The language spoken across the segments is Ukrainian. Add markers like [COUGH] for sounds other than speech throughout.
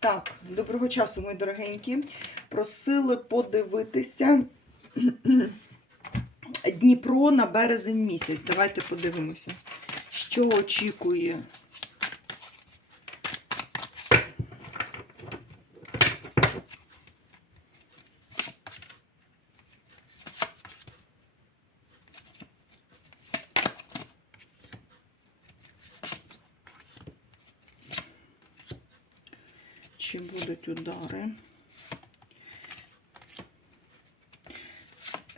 Так, доброго часу, мої дорогенькі. Просили подивитися [CLEARS THROAT] Дніпро на березень місяць. Давайте подивимося, що очікує. Чи будуть удари?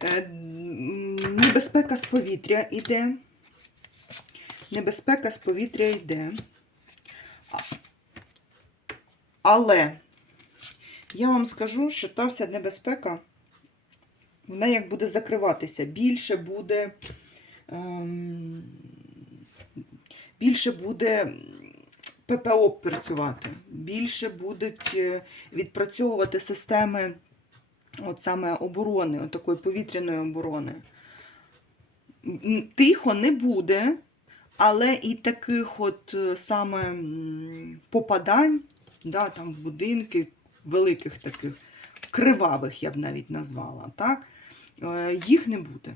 Е, Небезпека з повітря йде. Небезпека з повітря йде. Але я вам скажу, що та вся небезпека, вона як буде закриватися. Більше буде. Ем, більше буде ППО працювати, більше будуть е, відпрацьовувати системи от саме оборони, от такої повітряної оборони. Тихо не буде, але і таких от е, саме попадань, да, там в будинки, великих таких, кривавих, я б навіть назвала, так, е, їх не буде.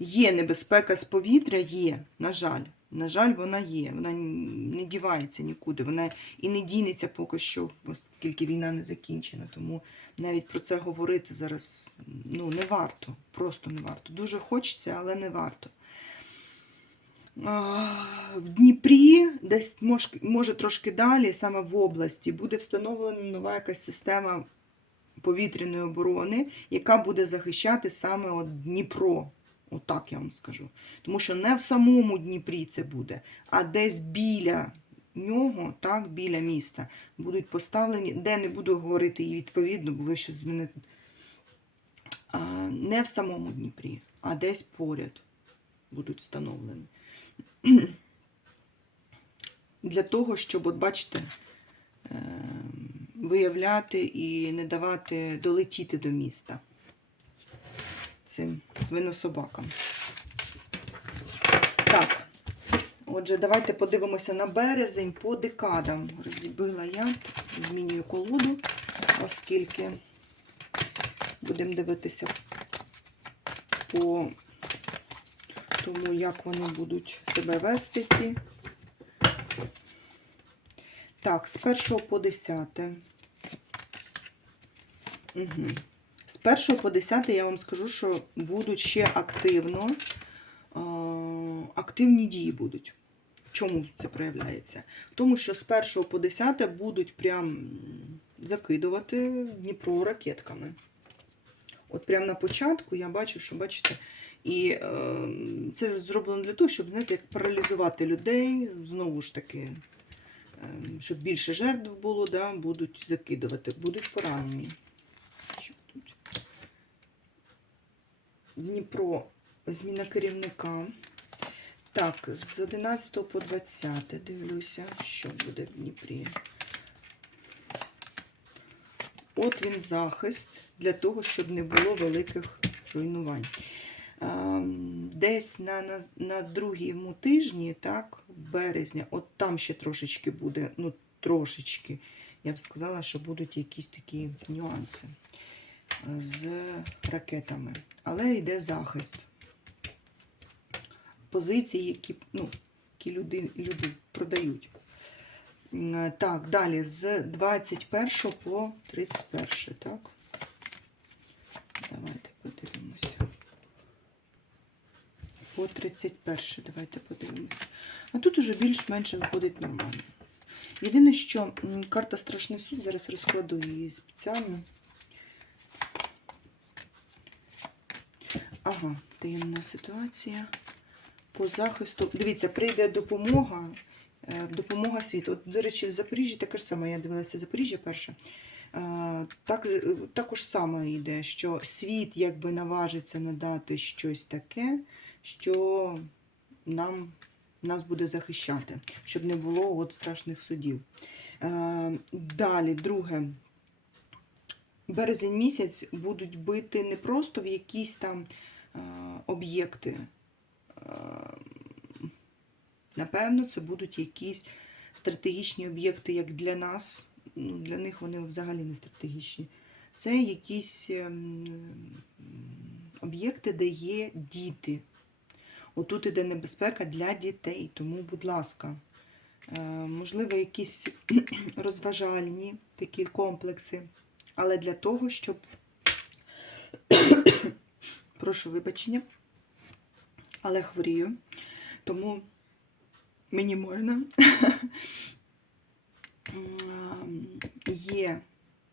Є небезпека з повітря, є, на жаль. На жаль, вона є. Вона не дівається нікуди. Вона і не дінеться поки що, оскільки війна не закінчена. Тому навіть про це говорити зараз ну, не варто. Просто не варто. Дуже хочеться, але не варто. В Дніпрі, десь може трошки далі, саме в області, буде встановлена нова якась система повітряної оборони, яка буде захищати саме от Дніпро. Отак я вам скажу. Тому що не в самому Дніпрі це буде, а десь біля нього, так, біля міста, будуть поставлені, де не буду говорити і відповідно, бо ви ще з мене а, не в самому Дніпрі, а десь поряд будуть встановлені. [CLEARS THROAT] Для того, щоб, от бачите, е, виявляти і не давати долетіти до міста цим свинособакам. Так, отже, давайте подивимося на березень по декадам. Розібила я, змінюю колоду, оскільки будемо дивитися по тому, як вони будуть себе вести ці. Так, з 1 по 10. Угу. З 1 по 10 я вам скажу, що будуть ще активно, е, активні дії будуть. Чому це проявляється? Тому, що з 1 по 10 будуть прям закидувати Дніпро ракетками. От прямо на початку я бачу, що бачите, і е, це зроблено для того, щоб, знаєте, як паралізувати людей, знову ж таки, е, щоб більше жертв було, да, будуть закидувати, будуть поранені. Що тут? Дніпро, зміна керівника. Так, з 11 по 20 дивлюся, що буде в Дніпрі. От він захист для того, щоб не було великих руйнувань. Ем, Десь на, на, на другому тижні, так, березня, от там ще трошечки буде, ну, трошечки, я б сказала, що будуть якісь такі нюанси з ракетами. Але йде захист. Позиції, які, ну, які люди, люди продають. Так, далі з 21 по 31, так? Давайте подивимося. По 31, давайте подивимося. А тут уже більш-менш виходить нормально. Єдине, що карта Страшний суд, зараз розкладу її спеціально. Ага, таємна ситуація. По захисту. Дивіться, прийде допомога. е, Допомога світу. От, до речі, в Запоріжжі таке ж саме, я дивилася Запоріжжя перше. Е, Так, е, також саме йде, що світ якби наважиться надати щось таке, що нам, нас буде захищати, щоб не було от страшних судів. Далі, друге, березень місяць будуть бити не просто в якісь там об'єкти. Е, Напевно, це будуть якісь стратегічні об'єкти як для нас, ну, для них вони взагалі не стратегічні. Це якісь ем, об'єкти, де є діти. Отут іде небезпека для дітей, тому, будь ласка, е, можливо, якісь [CLEARS THROAT] розважальні такі комплекси, але для того, щоб. Прошу вибачення, але хворію, тому мені можна. [LAUGHS] Є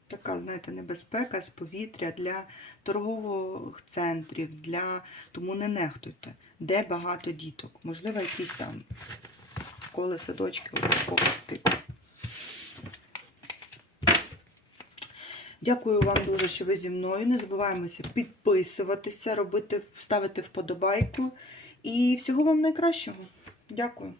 така, знаєте, небезпека з повітря для торгових центрів, для... тому не нехтуйте, де багато діток. Можливо, якісь там школи, садочки типу. Дякую вам дуже, що ви зі мною. Не забуваємося підписуватися, робити, ставити вподобайку. І всього вам найкращого. Дякую.